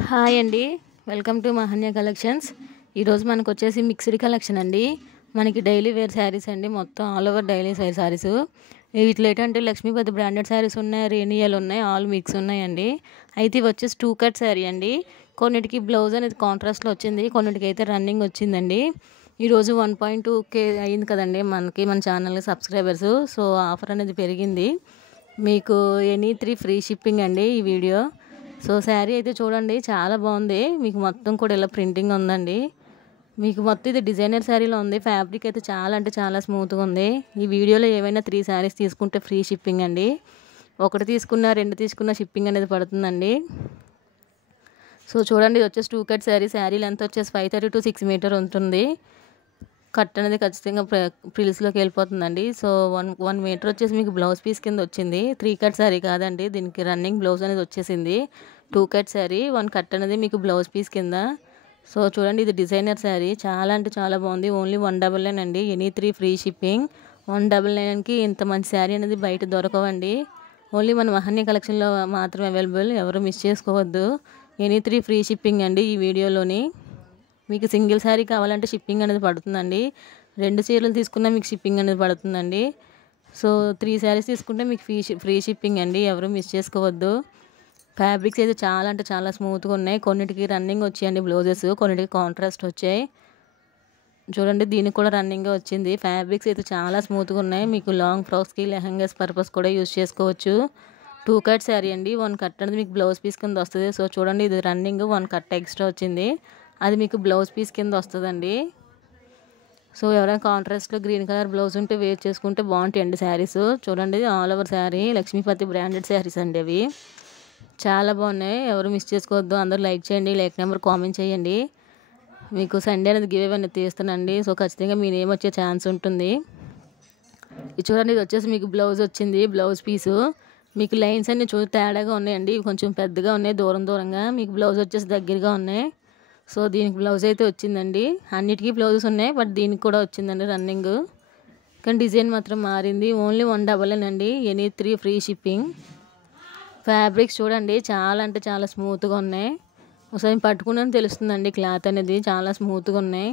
Hi అండి. Welcome to Mahanya collections. ఈరోజు మనకు వచ్చేసి మిక్స్డ్ కలెక్షన్ అండి. మనకి డైలీ వేర్ శారీస్ అండి, మొత్తం all over daily wear saris. వీటిలో ఏంటంటే లక్ష్మీపతి బ్రాండెడ్ శారీస్ ఉన్నాయి, రేనియాలు ఉన్నాయి, ఆల్ మిక్స్ ఉన్నాయండి. అయితే ఇవి వచ్చేసి 2 కట్ శారీ అండి. కొన్నిటికి బ్లౌజ్ అనేది కాంట్రాస్ట్లో వచ్చింది, కొన్నిటికి అయితే రన్నింగ్ వచ్చిందండి. ఈరోజు 1.2K అయింది కదండి మన ఛానల్ సబ్స్క్రైబర్స్. సో ఆఫర్ అనేది పెరిగింది. మీకు ఎనీ 3 ఫ్రీ షిప్పింగ్ అండి ఈ వీడియో. సో శారీ అయితే చూడండి, చాలా బాగుంది. మీకు మొత్తం కూడా ఇలా ప్రింటింగ్ ఉందండి. మీకు మొత్తం ఇది డిజైనర్ శారీలో ఉంది. ఫ్యాబ్రిక్ అయితే చాలా అంటే చాలా స్మూత్గా ఉంది. ఈ వీడియోలో ఏవైనా 3 శారీస్ తీసుకుంటే ఫ్రీ షిప్పింగ్ అండి. ఒకటి తీసుకున్నా 2 తీసుకున్నా షిప్పింగ్ అనేది పడుతుందండి. సో చూడండి, ఇది వచ్చేసి 2 కట్ శారీ. శారీ లెంత్ వచ్చేసి 530 to 6 మీటర్ ఉంటుంది. కట్ అనేది ఖచ్చితంగా ప్రిల్స్లోకి వెళ్ళిపోతుందండి. సో 1 మీటర్ వచ్చేసి మీకు బ్లౌజ్ పీస్ కింద వచ్చింది. 3 కట్ శారీ కాదండి, దీనికి రన్నింగ్ బ్లౌజ్ అనేది వచ్చేసింది. 2 కట్ శారీ, 1 కట్ అనేది మీకు బ్లౌజ్ పీస్ కింద. సో చూడండి, ఇది డిజైనర్ శారీ, చాలా అంటే చాలా బాగుంది. ఓన్లీ 199 అండి. Any 3 free shipping. 199కి ఇంత మంచి శారీ అనేది బయట దొరకవండి. ఓన్లీ మన మహన్య కలెక్షన్లో మాత్రమే అవైలబుల్. ఎవరు మిస్ చేసుకోవద్దు. ఎనీ 3 ఫ్రీ షిప్పింగ్ అండి ఈ వీడియోలోని. మీకు సింగిల్ శారీ కావాలంటే షిప్పింగ్ అనేది పడుతుందండి. 2 చీరలు తీసుకున్నా మీకు షిప్పింగ్ అనేది పడుతుందండి. సో 3 శారీస్ తీసుకుంటే మీకు ఫ్రీ షిప్పింగ్ అండి. ఎవరు మిస్ చేసుకోవద్దు. ఫ్యాబ్రిక్స్ అయితే చాలా అంటే చాలా స్మూత్గా ఉన్నాయి. కొన్నిటికి రన్నింగ్ వచ్చాయండి బ్లౌజెస్, కొన్నిటికి కాంట్రాస్ట్ వచ్చాయి. చూడండి, దీనికి కూడా రన్నింగ్గా వచ్చింది. ఫ్యాబ్రిక్స్ అయితే చాలా స్మూత్గా ఉన్నాయి. మీకు లాంగ్ ఫ్రాక్స్కి, లెహంగాస్ పర్పస్ కూడా యూజ్ చేసుకోవచ్చు. 2 కట్ శారీ అండి. 1 కట్ అనేది మీకు బ్లౌజ్ పీస్ కింద వస్తుంది. సో చూడండి, ఇది రన్నింగ్ 1 కట్ ఎక్స్ట్రా వచ్చింది, అది మీకు బ్లౌజ్ పీస్ కింద వస్తుందండి. సో ఎవరైనా కాంట్రాస్ట్లో గ్రీన్ కలర్ బ్లౌజ్ ఉంటే వేర్ చేసుకుంటే బాగుంటాయండి శారీస్. చూడండి, all over sari Laxmipati branded saris అండి అవి. చాలా బాగున్నాయి. ఎవరు మిస్ చేసుకోవద్దు. అందరూ లైక్ చేయండి, లైక్ నెంబర్ కామెంట్ చేయండి. మీకు సండే అనేది గివ్ అవే అనేది తీస్తానండి. సో ఖచ్చితంగా మీ నేమ్ వచ్చే ఛాన్స్ ఉంటుంది. ఇది చూడండి, ఇది వచ్చేసి మీకు బ్లౌజ్ వచ్చింది, బ్లౌజ్ పీసు. మీకు లైన్స్ అన్ని తేడాగా ఉన్నాయండి. ఇవి కొంచెం పెద్దగా ఉన్నాయి, దూరంగా. మీకు బ్లౌజ్ వచ్చేసి దగ్గరగా ఉన్నాయి. సో దీనికి బ్లౌజ్ అయితే వచ్చిందండి. అన్నిటికీ బ్లౌజెస్ ఉన్నాయి, బట్ దీనికి కూడా వచ్చిందండి రన్నింగ్. కానీ డిజైన్ మాత్రం మారింది. ఓన్లీ 199 అండి. Any 3 free shipping. ఫ్యాబ్రిక్స్ చూడండి, చాలా అంటే చాలా స్మూత్గా ఉన్నాయి. ఒకసారి పట్టుకున్నాను తెలుస్తుందండి, క్లాత్ అనేది చాలా స్మూత్గా ఉన్నాయి.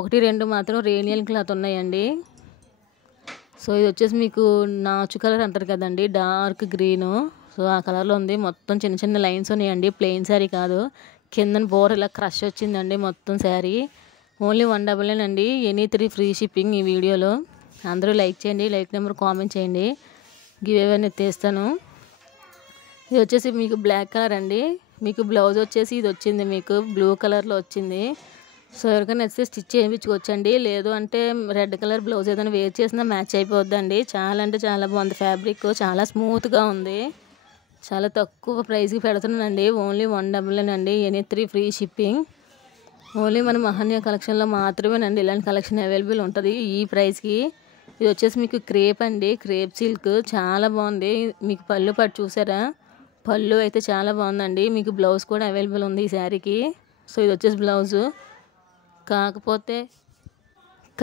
1, 2 మాత్రం రేనియల్ క్లాత్ ఉన్నాయండి. సో ఇది వచ్చేసి మీకు నాచు కలర్ అంటారు కదండి, డార్క్ గ్రీను. సో ఆ కలర్లో ఉంది. మొత్తం చిన్న చిన్న లైన్స్ ఉన్నాయండి. ప్లెయిన్ శారీ కాదు, కింద బోర్ ఇలా క్రష్ వచ్చిందండి మొత్తం శారీ. ఓన్లీ 199 అండి. ఎనీ 3 ఫ్రీ షిప్పింగ్ ఈ వీడియోలో. అందరూ లైక్ చేయండి, లైక్ నెంబర్ కామెంట్ చేయండి. గివ్ అవే అనేది తీస్తాను. ఇది వచ్చేసి మీకు బ్లాక్ కలర్ అండి. మీకు బ్లౌజ్ వచ్చేసి ఇది వచ్చింది, మీకు బ్లూ కలర్లో వచ్చింది. సో ఎవరికైనా నచ్చితే స్టిచ్ చేయించుకోవచ్చండి. లేదు అంటే రెడ్ కలర్ బ్లౌజ్ ఏదైనా వేర్ చేసినా మ్యాచ్ అయిపోద్దండి. చాలా అంటే చాలా బాగుంది. ఫ్యాబ్రిక్ చాలా స్మూత్గా ఉంది. చాలా తక్కువ ప్రైస్కి పెడుతున్నానండి. ఓన్లీ 199 అండి. Any 3 free shipping. ఓన్లీ మన మహన్య కలెక్షన్లో మాత్రమేనండి ఇలాంటి కలెక్షన్ అవైలబుల్ ఉంటుంది ఈ ప్రైస్కి. ఇది వచ్చేసి మీకు క్రేప్ అండి, క్రేప్ సిల్క్. చాలా బాగుంది. మీకు పళ్ళు పట్టు చూసారా, పళ్ళు అయితే చాలా బాగుందండి. మీకు బ్లౌజ్ కూడా అవైలబుల్ ఉంది ఈ శారీకి. సో ఇది వచ్చేసి బ్లౌజు.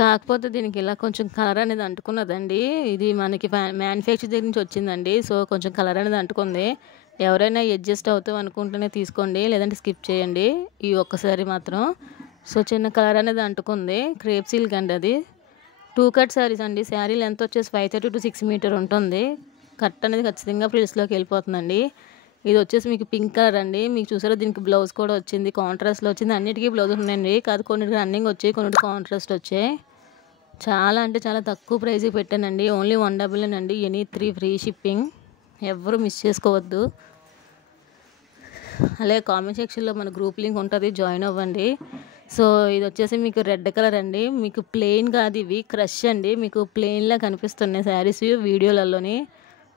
కాకపోతే దీనికి ఇలా కొంచెం కలర్ అనేది అంటుకున్నదండి. ఇది మనకి మ్యానుఫ్యాక్చర్ దగ్గర నుంచి వచ్చిందండి. సో కొంచెం కలర్ అనేది అంటుకుంది. ఎవరైనా అడ్జస్ట్ అవుతాం అనుకుంటేనే తీసుకోండి, లేదంటే స్కిప్ చేయండి ఈ ఒక్కసారి మాత్రం. సో చిన్న కలర్ అనేది అంటుకుంది. క్రేప్ సిల్క్ అండి అది. 2 కట్ శారీస్ అండి. శారీ లెంత్ వచ్చేసి 530 to 6 మీటర్ ఉంటుంది. కట్ అనేది ఖచ్చితంగా ప్రిల్స్లోకి వెళ్ళిపోతుందండి. ఇది వచ్చేసి మీకు పింక్ కలర్ అండి. మీకు చూసారా, దీనికి బ్లౌజ్ కూడా వచ్చింది, కాంట్రాస్ట్లో వచ్చింది. అన్నిటికీ బ్లౌజ్ ఉన్నాయండి. కాదు కొన్నిటికి రన్నింగ్ వచ్చాయి, కొన్నిటికి కాంట్రాస్ట్ వచ్చాయి. చాలా అంటే చాలా తక్కువ ప్రైస్కి పెట్టానండి. ఓన్లీ 199 అండి. Any 3 free shipping. ఎవరు మిస్ చేసుకోవద్దు. అలాగే కామెంట్ సెక్షన్లో మన గ్రూప్ లింక్ ఉంటుంది, జాయిన్ అవ్వండి. సో ఇది వచ్చేసి మీకు రెడ్ కలర్ అండి. మీకు ప్లెయిన్ కాదు, ఇవి క్రష్ అండి. మీకు ప్లెయిన్లా కనిపిస్తున్నాయి శారీస్ వీడియోలలోని.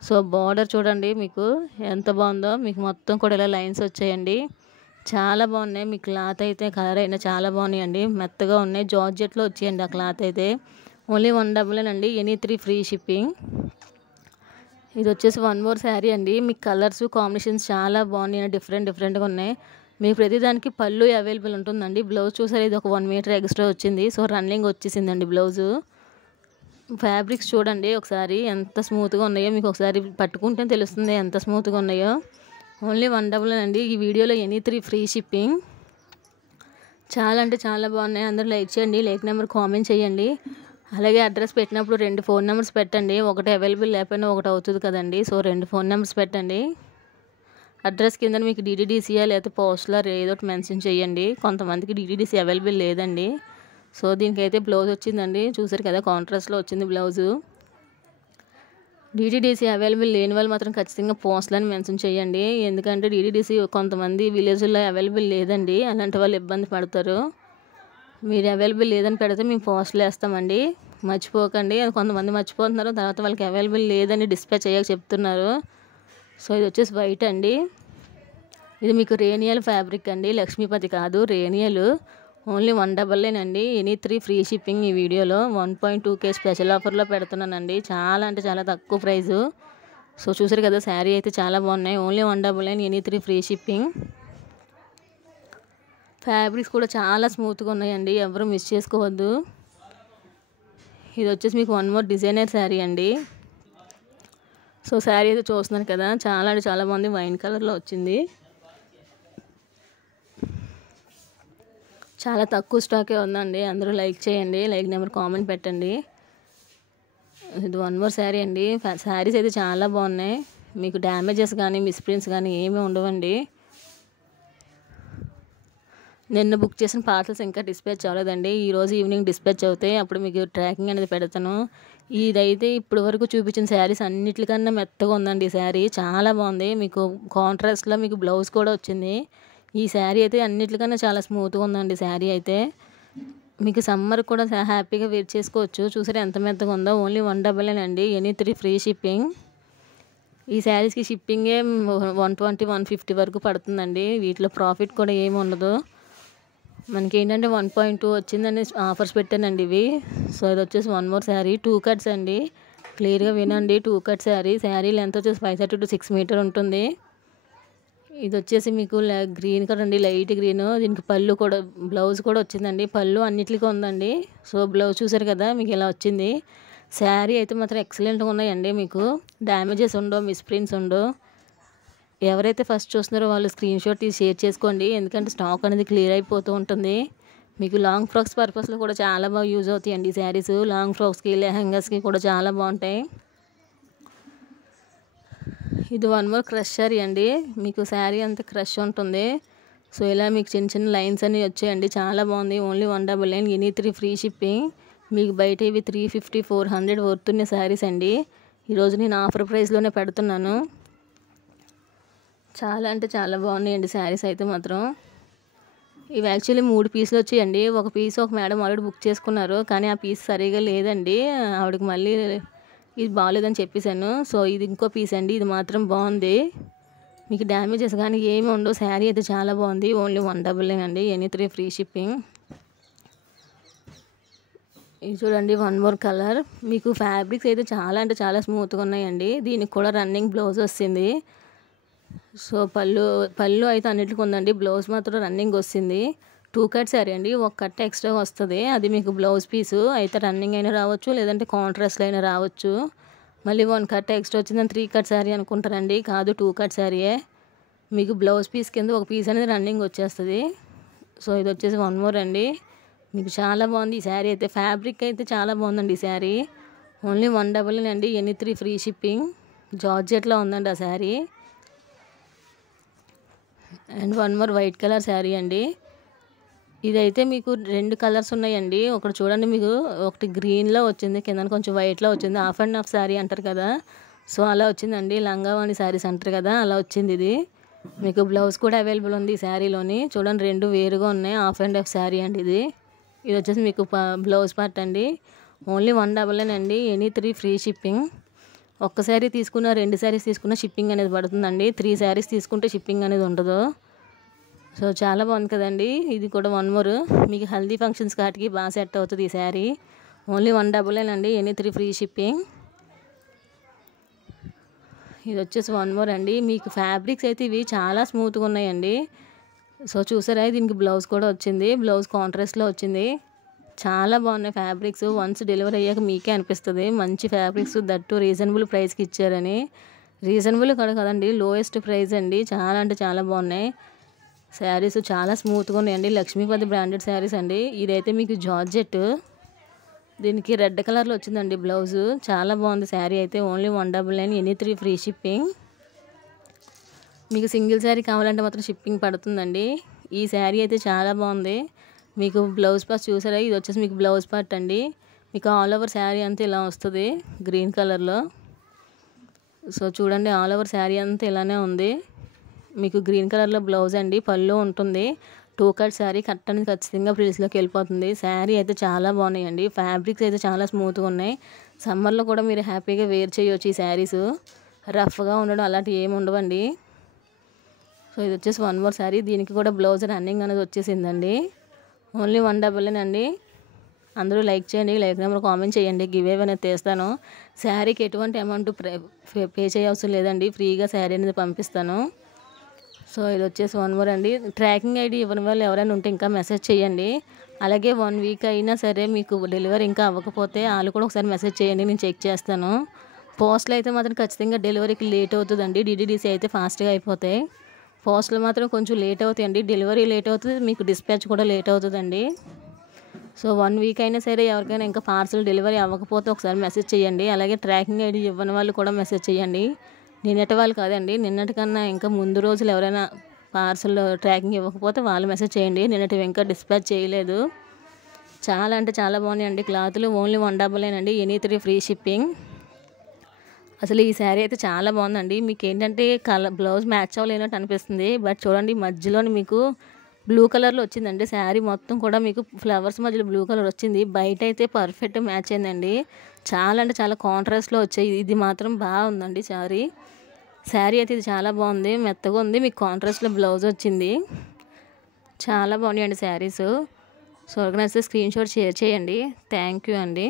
సో బార్డర్ చూడండి మీకు ఎంత బాగుందో. మీకు మొత్తం కూడా ఇలా లైన్స్ వచ్చాయండి. చాలా బాగున్నాయి. మీ క్లాత్ అయితే కలర్ అయినా చాలా బాగున్నాయండి, మెత్తగా ఉన్నాయి. జార్జెట్లో వచ్చాయండి ఆ క్లాత్ అయితే. ఓన్లీ 199 అండి. Any 3 free shipping. ఇది వచ్చేసి 1 మోర్ శారీ అండి. మీకు కలర్స్ కాంబినేషన్స్ చాలా బాగున్నాయి, డిఫరెంట్గా ఉన్నాయి. మీకు ప్రతిదానికి పళ్ళు అవైలబుల్ ఉంటుందండి. బ్లౌజ్ చూసారు, ఇది ఒక 1 మీటర్ ఎక్స్ట్రా వచ్చింది. సో రన్నింగ్ వచ్చేసిందండి బ్లౌజు. ఫ్యాబ్రిక్స్ చూడండి ఒకసారి ఎంత స్మూత్గా ఉన్నాయో. మీకు ఒకసారి పట్టుకుంటే తెలుస్తుంది ఎంత స్మూత్గా ఉన్నాయో. ఓన్లీ 199 అండి. ఈ వీడియోలో ఎనీ 3 ఫ్రీ షిప్పింగ్. చాలా అంటే చాలా బాగున్నాయి. అందరూ లైక్ చేయండి, లైక్ నెంబర్ కామెంట్ చేయండి. అలాగే అడ్రస్ పెట్టినప్పుడు 2 ఫోన్ నెంబర్స్ పెట్టండి. ఒకటి అవైలబుల్ లేకపోయినా ఒకటి అవుతుంది కదండి. సో 2 ఫోన్ నెంబర్స్ పెట్టండి. అడ్రస్ కింద మీకు DTDCయా లేకపోతే పోస్టులర్ ఏదో ఒకటి మెన్షన్ చేయండి. కొంతమందికి DTDC అవైలబుల్ లేదండి. సో దీనికైతే బ్లౌజ్ వచ్చిందండి. చూసారు కదా, కాంట్రాస్ట్లో వచ్చింది బ్లౌజు. DTDC అవైలబుల్ లేని వాళ్ళు మాత్రం ఖచ్చితంగా పోస్టులని మెన్షన్ చేయండి. ఎందుకంటే DTDC కొంతమంది విలేజ్లో అవైలబుల్ లేదండి. అలాంటి వాళ్ళు ఇబ్బంది పడతారు. మీరు అవైలబుల్ లేదని పెడితే మేము పోస్టులు వేస్తామండి. మర్చిపోకండి. అది కొంతమంది మర్చిపోతున్నారు, తర్వాత వాళ్ళకి అవైలబుల్ లేదని డిస్పాచ్ అయ్యాక చెప్తున్నారు. సో ఇది వచ్చేసి వైట్ అండి. ఇది మీకు రేనియల్ ఫ్యాబ్రిక్ అండి, లక్ష్మీపతి కాదు, రేనియల్. ఓన్లీ 199 అండి. Any 3 free shipping. ఈ వీడియోలో 1.2K స్పెషల్ ఆఫర్లో పెడుతున్నానండి. చాలా అంటే చాలా తక్కువ ప్రైజు. సో చూసారు కదా, శారీ అయితే చాలా బాగున్నాయి. Only 199, any 3 free shipping. Fabrics కూడా చాలా స్మూత్గా ఉన్నాయండి, ఎవరు మిస్ చేసుకోవద్దు. ఇది వచ్చేసి మీకు 1 మోర్ డిజైనర్ శారీ అండి. సో శారీ అయితే చూస్తున్నారు కదా, చాలా అంటే చాలా బాగుంది. వైన్ కలర్లో వచ్చింది. చాలా తక్కువ స్టాకే ఉందండి. అందరూ లైక్ చేయండి, లైక్ నెంబర్ కామెంట్ పెట్టండి. ఇది 1 మోర్ శారీ అండి. శారీస్ అయితే చాలా బాగున్నాయి. మీకు డ్యామేజెస్ కానీ మిస్ప్రింట్స్ కానీ ఏమీ ఉండవండి. నిన్న బుక్ చేసిన పార్సల్స్ ఇంకా డిస్పాచ్ అవ్వలేదండి. ఈరోజు ఈవినింగ్ డిస్పాచ్ అవుతాయి. అప్పుడు మీకు ట్రాకింగ్ అనేది పెడతాను. ఇదైతే ఇప్పటి వరకు చూపించిన శారీస్ అన్నిటికన్నా మెత్తగా ఉందండి. ఈ శారీ చాలా బాగుంది. మీకు కాంట్రాస్ట్లో మీకు బ్లౌజ్ కూడా వచ్చింది. ఈ శారీ అయితే అన్నిటికన్నా చాలా స్మూత్గా ఉందండి. శారీ అయితే మీకు సమ్మర్ కూడా హ్యాపీగా వేర్ చేసుకోవచ్చు. చూసారా ఎంత మెత్తగా ఉందో. ఓన్లీ 199 అండి. Any 3 free shipping. ఈ శారీస్కి షిప్పింగే 120, 150 వరకు పడుతుందండి. వీటిలో ప్రాఫిట్ కూడా ఏమి ఉండదు. మనకి ఏంటంటే 1.2 వచ్చిందని ఆఫర్స్ పెట్టానండి ఇవి. సో ఇది వచ్చేసి 1 మోర్ శారీ, 2 కట్స్ అండి. క్లియర్గా వినండి, 2 కట్ శారీ. శారీ లెంత్ వచ్చేసి 530 to 6 మీటర్ ఉంటుంది. ఇది వచ్చేసి మీకు గ్రీన్ కలర్ అండి, లైట్ గ్రీన్. దీనికి పళ్ళు కూడా, బ్లౌజ్ కూడా వచ్చిందండి. పళ్ళు అన్నిటికీ ఉందండి. సో బ్లౌజ్ చూసారు కదా, మీకు ఇలా వచ్చింది. శారీ అయితే మాత్రం ఎక్సలెంట్గా ఉన్నాయండి. మీకు డ్యామేజెస్ ఉండవు, మిస్ప్రింట్స్ ఉండవు. ఎవరైతే ఫస్ట్ చూస్తున్నారో వాళ్ళు స్క్రీన్ షాట్ తీసి షేర్ చేసుకోండి. ఎందుకంటే స్టాక్ అనేది క్లియర్ అయిపోతూ ఉంటుంది. మీకు లాంగ్ ఫ్రాక్స్ పర్పస్లో కూడా చాలా బాగా యూజ్ అవుతాయండి ఈ శారీస్. లాంగ్ ఫ్రాక్స్కి, లెహంగాస్కి కూడా చాలా బాగుంటాయి. ఇది 1 మోర్ క్రష్ శారీ అండి. మీకు శారీ అంతా క్రష్ ఉంటుంది. సో ఇలా మీకు చిన్న చిన్న లైన్స్ అన్నీ వచ్చాయండి. చాలా బాగుంది. Only 199, any 3 free shipping. మీకు బయట ఇవి 350, 400 వర్తున్న శారీస్ అండి. ఈరోజు నేను ఆఫర్ ప్రైస్లోనే పెడుతున్నాను. చాలా అంటే చాలా బాగున్నాయండి శారీస్ అయితే మాత్రం. ఇవి యాక్చువల్లీ 3 పీసులు వచ్చాయండి. ఒక పీస్ ఒక మేడం ఆల్రెడీ బుక్ చేసుకున్నారు, కానీ ఆ పీస్ సరిగా లేదండి. ఆవిడకి మళ్ళీ ఇది బాగాలేదని చెప్పేశాను. సో ఇది ఇంకో పీస్ అండి. ఇది మాత్రం బాగుంది. మీకు డ్యామేజెస్ కానీ ఏమి ఉండవు. శారీ అయితే చాలా బాగుంది. ఓన్లీ 199 అండి. Any 3 free shipping. ఇది చూడండి, 1 మోర్ కలర్. మీకు ఫ్యాబ్రిక్స్ అయితే చాలా అంటే చాలా స్మూత్గా ఉన్నాయండి. దీనికి కూడా రన్నింగ్ బ్లౌజ్ వస్తుంది. సో పళ్ళు అయితే అన్నిటికీ ఉందండి. బ్లౌజ్ మాత్రం రన్నింగ్ వస్తుంది. 2 కట్ శారీ అండి. ఒక కట్ ఎక్స్ట్రా వస్తుంది. అది మీకు బ్లౌజ్ పీసు అయితే రన్నింగ్ అయినా రావచ్చు, లేదంటే కాంట్రాస్ట్లో అయినా రావచ్చు. మళ్ళీ 1 కట్ ఎక్స్ట్రా వచ్చిందని 3 కట్ శారీ అనుకుంటారండి. కాదు, 2 కట్ శారీయే. మీకు బ్లౌజ్ పీస్ కింద ఒక పీస్ అనేది రన్నింగ్ వచ్చేస్తుంది. సో ఇది వచ్చేసి 1 మోర్ అండి. మీకు చాలా బాగుంది ఈ శారీ అయితే. ఫ్యాబ్రిక్ అయితే చాలా బాగుందండి ఈ శారీ. ఓన్లీ 199 అండి. Any 3 free shipping. జార్జెట్లో ఉందండి ఆ sari. And 1 more white colour sari అండి. ఇదైతే మీకు 2 కలర్స్ ఉన్నాయండి. ఒకటి చూడండి, మీకు ఒకటి గ్రీన్లో వచ్చింది, కింద కొంచెం వైట్లో వచ్చింది. హాఫ్ అండ్ హాఫ్ శారీ అంటారు కదా, సో అలా వచ్చిందండి. లంగావాణి శారీస్ అంటారు కదా, అలా వచ్చింది ఇది. మీకు బ్లౌజ్ కూడా అవైలబుల్ ఉంది ఈ శారీలోని. చూడండి, 2 వేరుగా ఉన్నాయి. హాఫ్ అండ్ హాఫ్ శారీ అండి ఇది. ఇది వచ్చేసి మీకు బ్లౌజ్ పార్ట్ అండి. ఓన్లీ 199 అండి. Any 3 free shipping. ఒక్క శారీ తీసుకున్న, 2 శారీస్ తీసుకున్న షిప్పింగ్ అనేది పడుతుందండి. 3 శారీస్ తీసుకుంటే షిప్పింగ్ అనేది ఉండదు. సో చాలా బాగుంది కదండి. ఇది కూడా 1 మోర్. మీకు హల్దీ ఫంక్షన్స్ కాటికి బాగా సెట్ అవుతుంది ఈ శారీ. ఓన్లీ 199 అండి. Any 3 free shipping. ఇది వచ్చేసి 1 మోర్ అండి. మీకు ఫ్యాబ్రిక్స్ అయితే ఇవి చాలా స్మూత్గా ఉన్నాయండి. సో చూసారా, దీనికి బ్లౌజ్ కూడా వచ్చింది. బ్లౌజ్ కాంట్రాస్ట్లో వచ్చింది. చాలా బాగున్నాయి ఫ్యాబ్రిక్స్. వన్స్ డెలివరీ అయ్యాక మీకే అనిపిస్తుంది మంచి ఫ్యాబ్రిక్స్, దట్టు రీజనబుల్ ప్రైస్కి ఇచ్చారని. రీజనబుల్ కూడా కదండి, లోయెస్ట్ ప్రైస్ అండి. చాలా అంటే చాలా బాగున్నాయి శారీస్, చాలా స్మూత్గా ఉన్నాయండి. లక్ష్మీపతి బ్రాండెడ్ శారీస్ అండి. ఇదైతే మీకు జార్జెట్, దీనికి రెడ్ కలర్లో వచ్చిందండి బ్లౌజు. చాలా బాగుంది శారీ అయితే. Only 199, any 3 free shipping. మీకు సింగిల్ శారీ కావాలంటే మాత్రం షిప్పింగ్ పడుతుందండి. ఈ శారీ అయితే చాలా బాగుంది. మీకు బ్లౌజ్ పార్ట్ చూసారా, ఇది వచ్చేసి మీకు బ్లౌజ్ పార్ట్ అండి. మీకు ఆల్ ఓవర్ శారీ అంతా ఇలా వస్తుంది గ్రీన్ కలర్లో. సో చూడండి, ఆల్ ఓవర్ శారీ అంతా ఇలానే ఉంది. మీకు గ్రీన్ కలర్లో బ్లౌజ్ అండి, పళ్ళు ఉంటుంది. 2 కట్ శారీ, కట్ అనేది ఖచ్చితంగా ప్రిల్స్లోకి వెళ్ళిపోతుంది. శారీ అయితే చాలా బాగున్నాయండి. ఫ్యాబ్రిక్స్ అయితే చాలా స్మూత్గా ఉన్నాయి. సమ్మర్లో కూడా మీరు హ్యాపీగా వేర్ చేయొచ్చు ఈ శారీస్. రఫ్గా ఉండడం అలాంటివి ఏమి ఉండవండి. సో ఇది వచ్చేసి 1 మోర్ శారీ. దీనికి కూడా బ్లౌజ్ రన్నింగ్ అనేది వచ్చేసిందండి. ఓన్లీ 199 అండి. అందరూ లైక్ చేయండి, లైక్ నెంబర్ కామెంట్ చేయండి. గివ్ అవే అనేది తీస్తాను. శారీకి ఎటువంటి అమౌంట్ పే చేయవసరం లేదండి, ఫ్రీగా శారీ అనేది పంపిస్తాను. సో ఇది వచ్చేసి 1 మోర్ అండి. ట్రాకింగ్ ఐడి ఇవ్వని వాళ్ళు ఎవరైనా ఉంటే ఇంకా మెసేజ్ చేయండి. అలాగే 1 వీక్ అయినా సరే మీకు డెలివరీ ఇంకా అవ్వకపోతే వాళ్ళు కూడా ఒకసారి మెసేజ్ చేయండి, నేను చెక్ చేస్తాను. పోస్ట్లో అయితే మాత్రం ఖచ్చితంగా డెలివరీకి లేట్ అవుతుందండి. డిడిడిసి అయితే ఫాస్ట్గా అయిపోతాయి. పోస్ట్లో మాత్రం కొంచెం లేట్ అవుతాయండి. డెలివరీ లేట్ అవుతుంది, మీకు డిస్పాచ్ కూడా లేట్ అవుతుందండి. సో 1 వీక్ అయినా సరే ఎవరికైనా ఇంకా పార్సల్ డెలివరీ అవ్వకపోతే ఒకసారి మెసేజ్ చేయండి. అలాగే ట్రాకింగ్ ఐడి ఇవ్వని వాళ్ళు కూడా మెసేజ్ చేయండి. నిన్నటి వాళ్ళు కాదండి, నిన్నటికన్నా ఇంకా ముందు రోజులు ఎవరైనా పార్సల్ ట్రాకింగ్ ఇవ్వకపోతే వాళ్ళు మెసేజ్ చేయండి. నిన్నటివి ఇంకా డిస్పాచ్ చేయలేదు. చాలా అంటే చాలా బాగున్నాయండి క్లాతులు. ఓన్లీ 199 అండి, ఎనీ 3 ఫ్రీ షిప్పింగ్. అసలు ఈ శారీ అయితే చాలా బాగుందండి. మీకు ఏంటంటే బ్లౌజ్ మ్యాచ్ అవ్వలేనట్టు అనిపిస్తుంది, బట్ చూడండి మధ్యలోని మీకు బ్లూ కలర్లో వచ్చిందండి. శారీ మొత్తం కూడా మీకు ఫ్లవర్స్ మధ్యలో బ్లూ కలర్ వచ్చింది. బయట అయితే పర్ఫెక్ట్ మ్యాచ్ అయిందండి. చాలా అంటే చాలా కాంట్రాస్ట్లో వచ్చాయి. ఇది మాత్రం బాగుందండి శారీ అయితే. ఇది చాలా బాగుంది, మెత్తగా ఉంది. మీకు కాంట్రాస్ట్లో బ్లౌజ్ వచ్చింది. చాలా బాగున్నాయండి saris. So organise screen shot share చేయండి. థ్యాంక్ యూ అండి.